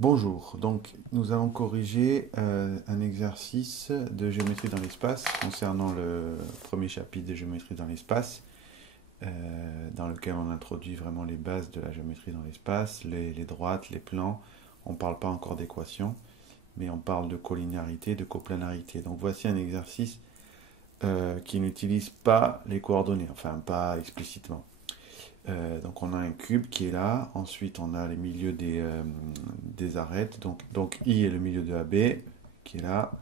Bonjour, donc nous allons corriger un exercice de géométrie dans l'espace concernant le premier chapitre de géométrie dans l'espace, dans lequel on introduit vraiment les bases de la géométrie dans l'espace, les droites, les plans. On ne parle pas encore d'équations, mais on parle de collinéarité, de coplanarité. Donc voici un exercice qui n'utilise pas les coordonnées, enfin pas explicitement. Donc on a un cube qui est là, ensuite on a les milieux des arêtes, donc I est le milieu de AB qui est là,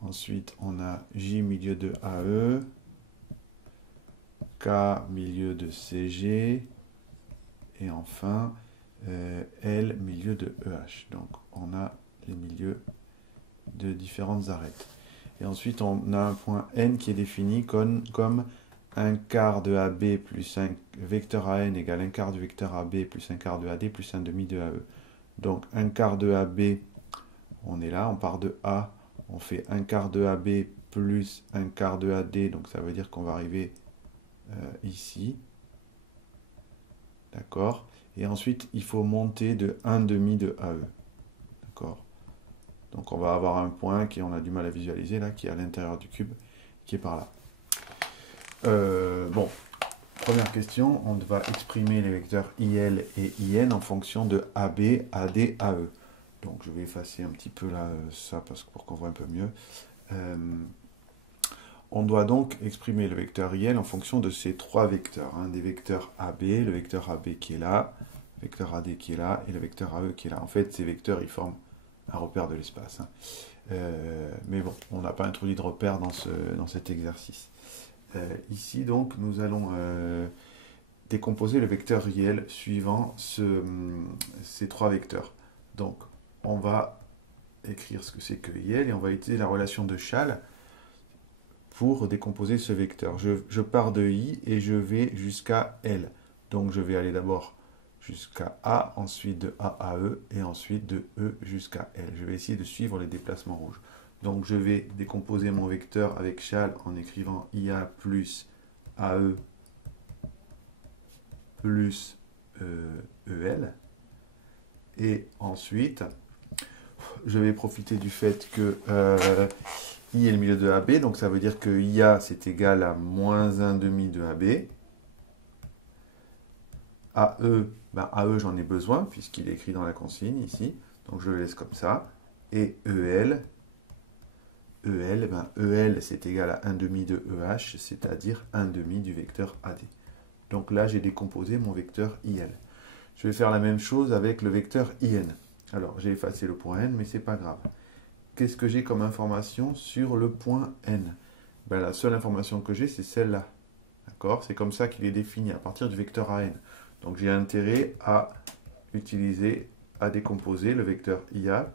ensuite on a J milieu de AE, K milieu de CG, et enfin L milieu de EH. Donc on a les milieux de différentes arêtes. Et ensuite on a un point N qui est défini comme un quart de AB plus un vecteur AN égale un quart du vecteur AB plus un quart de AD plus un demi de AE. Donc un quart de AB, on est là, on part de A, on fait un quart de AB plus un quart de AD, donc ça veut dire qu'on va arriver ici. D'accord. Et ensuite, il faut monter de 1 demi de AE. D'accord. Donc on va avoir un point qui on a du mal à visualiser là, qui est à l'intérieur du cube, qui est par là. Bon, première question, on va exprimer les vecteurs IL et IN en fonction de AB, AD, AE. Donc je vais effacer un petit peu là ça pour qu'on voit un peu mieux. On doit donc exprimer le vecteur IL en fonction de ces trois vecteurs, hein, des vecteurs AB, le vecteur AB qui est là, le vecteur AD qui est là et le vecteur AE qui est là. En fait, ces vecteurs, ils forment un repère de l'espace. Hein. Mais bon, on n'a pas introduit de repère dans cet exercice. Ici, donc, nous allons décomposer le vecteur IL suivant ces trois vecteurs. Donc, on va écrire ce que c'est que IL et on va utiliser la relation de Schall pour décomposer ce vecteur. Je pars de I et je vais jusqu'à L. Donc, je vais aller d'abord jusqu'à A, ensuite de A à E et ensuite de E jusqu'à L. Je vais essayer de suivre les déplacements rouges. Donc je vais décomposer mon vecteur avec Schall en écrivant IA plus AE plus EL. Et ensuite, je vais profiter du fait que I est le milieu de AB, donc ça veut dire que IA c'est égal à moins 1 demi de AB. AE, ben AE j'en ai besoin puisqu'il est écrit dans la consigne ici, donc je le laisse comme ça. Et EL, EL c'est égal à 1 demi de EH, c'est-à-dire 1 demi du vecteur AD. Donc là j'ai décomposé mon vecteur IL. Je vais faire la même chose avec le vecteur IN. Alors j'ai effacé le point N, mais c'est pas grave. Qu'est-ce que j'ai comme information sur le point N? Ben, la seule information que j'ai, c'est celle-là. D'accord? C'est comme ça qu'il est défini, à partir du vecteur AN. Donc j'ai intérêt à utiliser, à décomposer le vecteur IN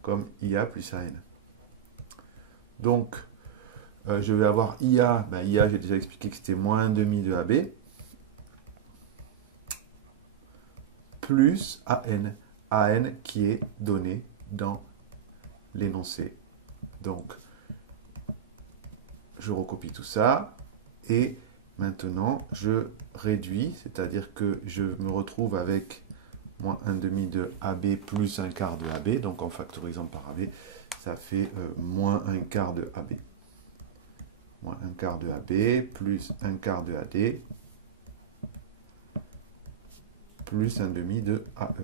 comme IA plus AN. Donc, je vais avoir IA, ben, IA j'ai déjà expliqué que c'était moins 1,5 de AB, plus AN, AN qui est donné dans l'énoncé. Donc, je recopie tout ça, et maintenant, je réduis, c'est-à-dire que je me retrouve avec moins 1,5 de AB plus un quart de AB, donc en factorisant par AB, ça fait moins un quart de AB. Moins un quart de AB, plus un quart de AD, plus un demi de AE.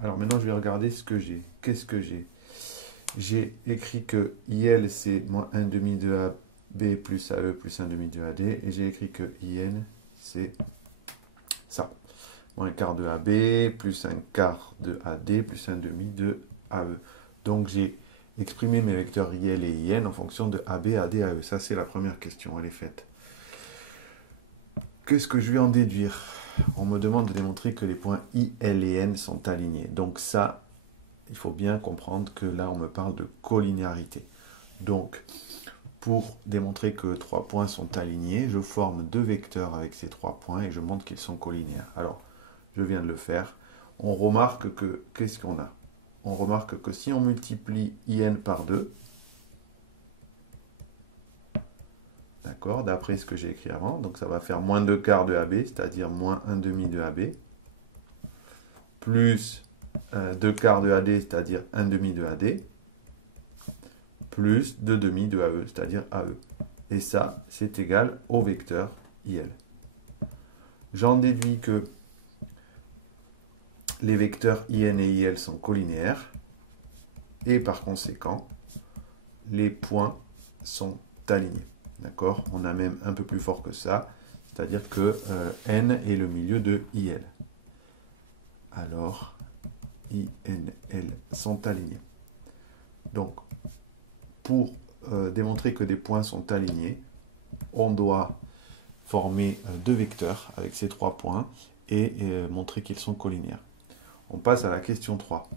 Alors maintenant, je vais regarder ce que j'ai. Qu'est-ce que j'ai? J'ai écrit que IL, c'est moins un demi de AB plus AE plus un demi de AD, et j'ai écrit que IN, c'est ça. Moins un quart de AB, plus un quart de AD, plus un demi de AE. Donc j'ai exprimé mes vecteurs IL et IN en fonction de AB, AD, AE. Ça, c'est la première question, elle est faite. Qu'est-ce que je vais en déduire? On me demande de démontrer que les points I, L et N sont alignés. Donc ça, il faut bien comprendre que là, on me parle de collinéarité. Donc, pour démontrer que trois points sont alignés, je forme deux vecteurs avec ces trois points et je montre qu'ils sont collinéaires. Alors, je viens de le faire. On remarque que, qu'est-ce qu'on a? On remarque que si on multiplie IN par 2, d'accord, d'après ce que j'ai écrit avant, donc ça va faire moins 2 quarts de AB, c'est-à-dire moins 1 demi de AB. plus 2 quarts de AD, c'est-à-dire 1 demi de AD, plus 2 demi de AE, c'est-à-dire AE. Et ça, c'est égal au vecteur IL. J'en déduis que les vecteurs IN et IL sont colinéaires, et par conséquent, les points sont alignés. D'accord? On a même un peu plus fort que ça, c'est-à-dire que N est le milieu de IL. Alors, I, N, L sont alignés. Donc, pour démontrer que des points sont alignés, on doit former deux vecteurs avec ces trois points et montrer qu'ils sont colinéaires. On passe à la question 3.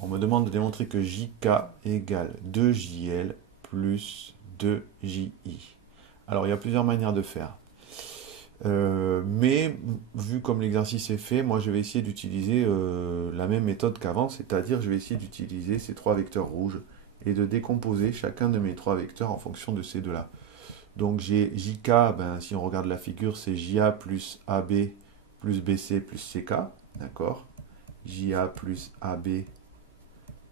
On me demande de démontrer que JK égale 2JL plus 2JI. Alors, il y a plusieurs manières de faire. Mais, vu comme l'exercice est fait, moi je vais essayer d'utiliser la même méthode qu'avant, c'est-à-dire je vais essayer d'utiliser ces trois vecteurs rouges et de décomposer chacun de mes trois vecteurs en fonction de ces deux-là. Donc j'ai JK, si on regarde la figure, c'est JA plus AB plus BC plus CK, d'accord? JA plus AB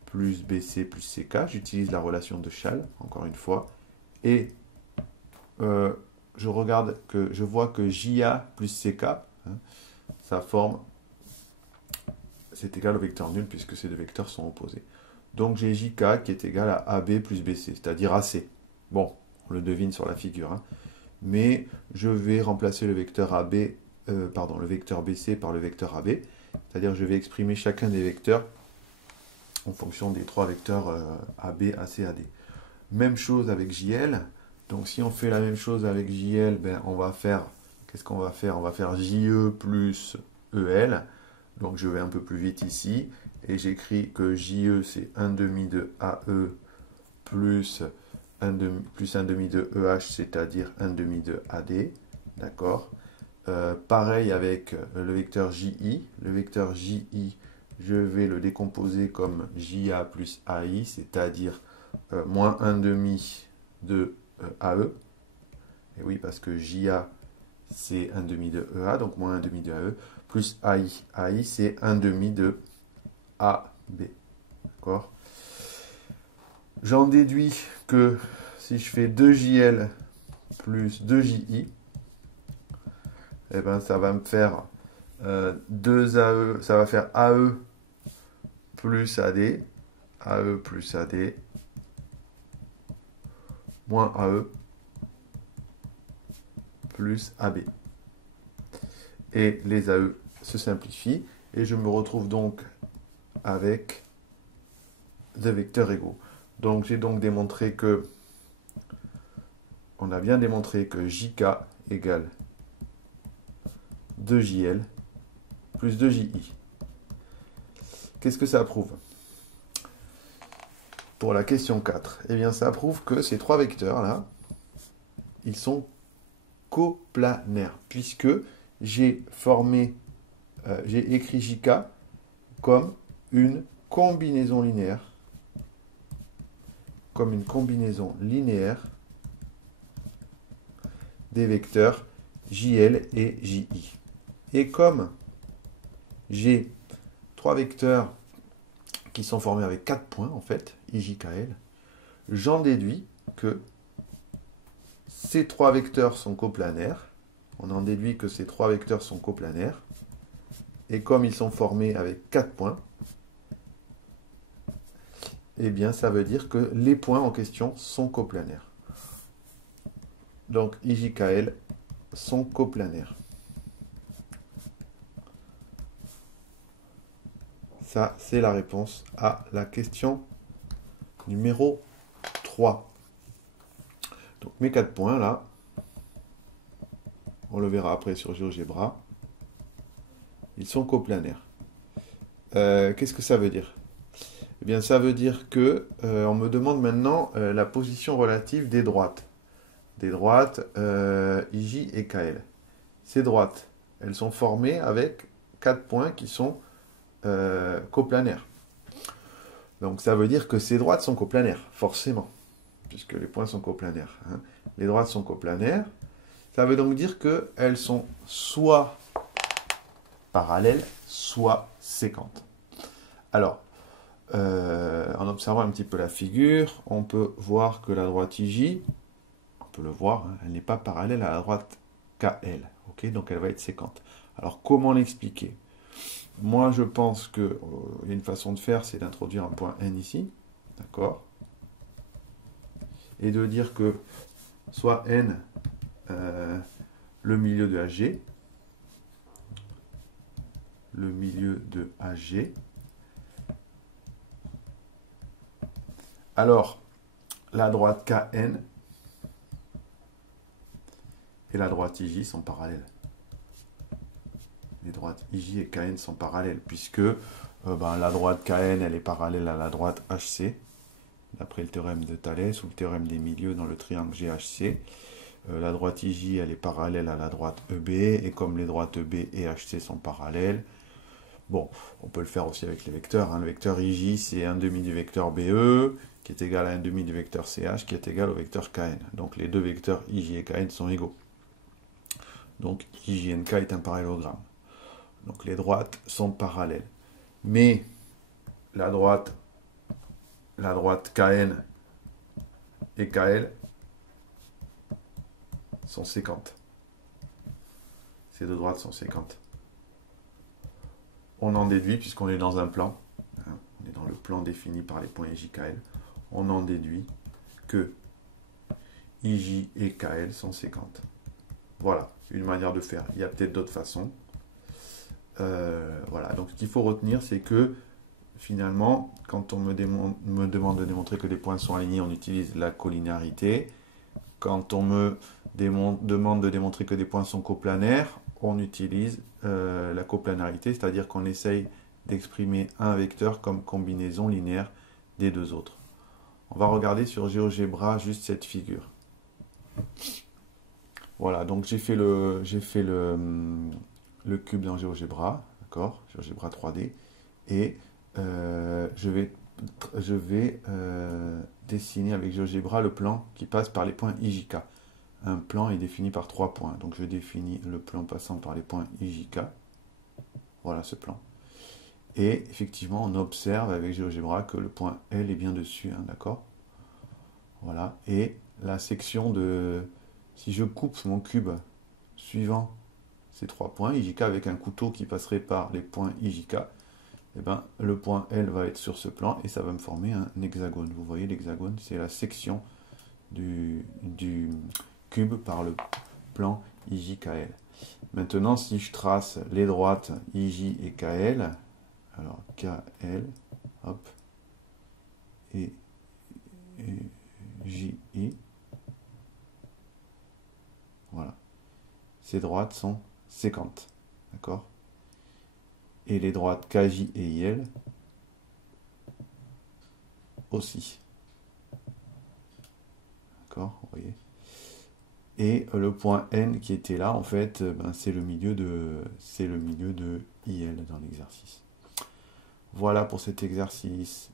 plus BC plus CK, j'utilise la relation de Chasles, encore une fois, et je vois que JA plus CK, ça forme, c'est égal au vecteur nul puisque ces deux vecteurs sont opposés. Donc j'ai JK qui est égal à AB plus BC, c'est-à-dire AC. Bon, on le devine sur la figure, mais je vais remplacer le vecteur le vecteur BC par le vecteur AB, c'est-à-dire je vais exprimer chacun des vecteurs en fonction des trois vecteurs AB, AC, AD. Même chose avec JL. Donc si on fait la même chose avec JL, on va faire, qu'est-ce qu'on va faire? On va faire JE plus EL. Donc je vais un peu plus vite ici. Et j'écris que JE c'est 1 demi de AE plus 1 demi de EH, c'est-à-dire 1 demi de AD. D'accord? Pareil avec le vecteur JI. Le vecteur JI, je vais le décomposer comme JA plus AI, c'est-à-dire moins 1 demi de AE. Et oui, parce que JA, c'est 1 demi de EA, donc moins 1 demi de AE, plus AI. AI, c'est 1 demi de AB. D'accord? J'en déduis que si je fais 2JL plus 2JI, ça va me faire 2 AE, ça va faire AE plus AD, AE plus AD, moins AE plus AB. Et les AE se simplifient et je me retrouve donc avec deux vecteurs égaux. Donc j'ai donc démontré que, on a bien démontré que JK égale 2JL plus 2JI. Qu'est-ce que ça prouve? Pour la question 4, eh bien ça prouve que ces trois vecteurs là, ils sont coplanaires, puisque j'ai écrit JK comme une combinaison linéaire, des vecteurs JL et JI. Et comme j'ai trois vecteurs qui sont formés avec 4 points, en fait, IJKL, j'en déduis que ces trois vecteurs sont coplanaires. On en déduit que ces trois vecteurs sont coplanaires. Et comme ils sont formés avec 4 points, eh bien, ça veut dire que les points en question sont coplanaires. Donc, IJKL sont coplanaires. Ça, c'est la réponse à la question numéro 3. Donc, mes 4 points, là, on le verra après sur GeoGebra, ils sont coplanaires. Qu'est-ce que ça veut dire? Eh bien, ça veut dire que on me demande maintenant la position relative des droites. Des droites IJ et KL. Ces droites, elles sont formées avec 4 points qui sont coplanaires. Donc ça veut dire que ces droites sont coplanaires, forcément, puisque les points sont coplanaires. Les droites sont coplanaires. Ça veut donc dire qu'elles sont soit parallèle, soit séquente. Alors, en observant un petit peu la figure, on peut voir que la droite IJ, on peut le voir, hein, elle n'est pas parallèle à la droite KL. Okay, donc elle va être séquente. Alors comment l'expliquer? Moi je pense qu'il y a une façon de faire, c'est d'introduire un point N ici, d'accord? Et de dire que soit N le milieu de AG, le milieu de AG. Alors, la droite KN et la droite IJ sont parallèles. Les droites IJ et KN sont parallèles, puisque la droite KN, elle est parallèle à la droite HC, d'après le théorème de Thalès ou le théorème des milieux dans le triangle GHC. La droite IJ, elle est parallèle à la droite EB, et comme les droites EB et HC sont parallèles, bon, on peut le faire aussi avec les vecteurs. Hein. Le vecteur IJ, c'est 1 demi du vecteur BE, qui est égal à 1 demi du vecteur CH, qui est égal au vecteur KN. Donc les deux vecteurs IJ et KN sont égaux. Donc IJNK est un parallélogramme. Donc les droites sont parallèles. Mais la droite KN et KL sont séquentes. Ces deux droites sont séquentes. On en déduit, puisqu'on est dans un plan, hein, on est dans le plan défini par les points IJ, KL, on en déduit que IJ et KL sont séquentes. Voilà, une manière de faire. Il y a peut-être d'autres façons. Voilà, donc ce qu'il faut retenir, c'est que finalement, quand on me demande de démontrer que les points sont alignés, on utilise la collinéarité. Quand on me demande de démontrer que des points sont coplanaires, on utilise la coplanarité, c'est-à-dire qu'on essaye d'exprimer un vecteur comme combinaison linéaire des deux autres. On va regarder sur GeoGebra juste cette figure. Voilà, donc j'ai fait le cube dans GeoGebra, d'accord, GeoGebra 3D, et je vais dessiner avec GeoGebra le plan qui passe par les points IJK. Un plan est défini par 3 points, donc je définis le plan passant par les points IJK. Voilà ce plan. Et effectivement, on observe avec GeoGebra que le point L est bien dessus, hein, d'accord? Voilà, et la section de... Si je coupe mon cube suivant ces 3 points, IJK avec un couteau qui passerait par les points IJK, eh ben, le point L va être sur ce plan et ça va me former un hexagone. Vous voyez, l'hexagone, c'est la section du cube par le plan IJKL. Maintenant, si je trace les droites IJ et KL, alors KL, hop, et JI, voilà. Ces droites sont séquentes, d'accord? Et les droites KJ et IL aussi. D'accord, vous voyez. Et le point N qui était là, en fait, c'est le milieu de IL dans l'exercice. Voilà pour cet exercice.